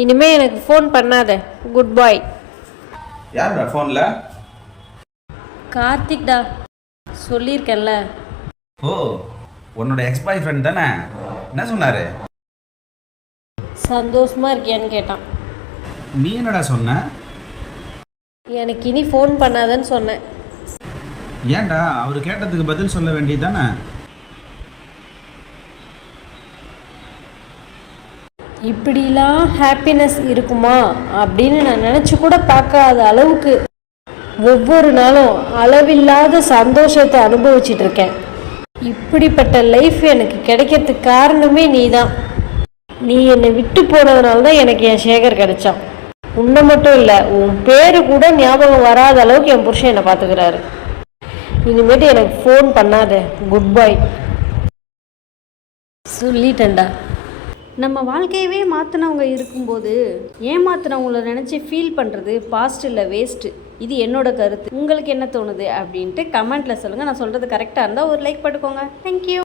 இனிமே எனக்கு ஃபோன் பண்ணாத. குட் பாய் யாருடா ஃபோனில் கார்த்திக்டா சொல்லியிருக்கேன்ல. ஓ உன்னோட எக்ஸ் பாய் ஃப்ரெண்ட் தானே? என்ன சொன்னார்? சந்தோஷமா இருக்கியான்னு கேட்டான். நீ என்னடா சொன்ன? எனக்கு இனி ஃபோன் பண்ணாதன்னு சொன்னேன். ஏன்டா அவர் கேட்டதுக்கு பதில் சொல்ல வேண்டியது தானே? இப்படிலாம் ஹாப்பினஸ் இருக்குமா அப்படின்னு நான் நினச்சி கூட பார்க்காத அளவுக்கு ஒவ்வொரு நாளும் அளவில்லாத சந்தோஷத்தை அனுபவிச்சிட்டு இருக்கேன். இப்படிப்பட்ட லைஃப் எனக்கு கிடைக்கிறதுக்கு காரணமே நீ தான் நீ என்னை விட்டு போனதுனால தான் எனக்கு என் சேகர் கிடைச்சான். உன்னை மட்டும் இல்லை உன் பேரு கூட ஞாபகம் வராத அளவுக்கு என் புருஷன் என்னை பார்த்துக்கிறாரு. இனிமேட்டு எனக்கு ஃபோன் பண்ணாத. குட் பை சொல்லிட்டேன்டா. நம்ம வாழ்க்கையவே மாற்றினவங்க இருக்கும்போது ஏமாத்தினவங்கள நினச்சி ஃபீல் பண்ணுறது பாஸ்ட் இல்லை வேஸ்ட்டு இது என்னோட கருத்து. உங்களுக்கு என்ன தோணுது அப்படின்ட்டு கமெண்ட்டில் சொல்லுங்கள் நான் சொல்கிறது கரெக்டாக இருந்தால் ஒரு லைக் போட்டுக்கோங்க. தேங்க்யூ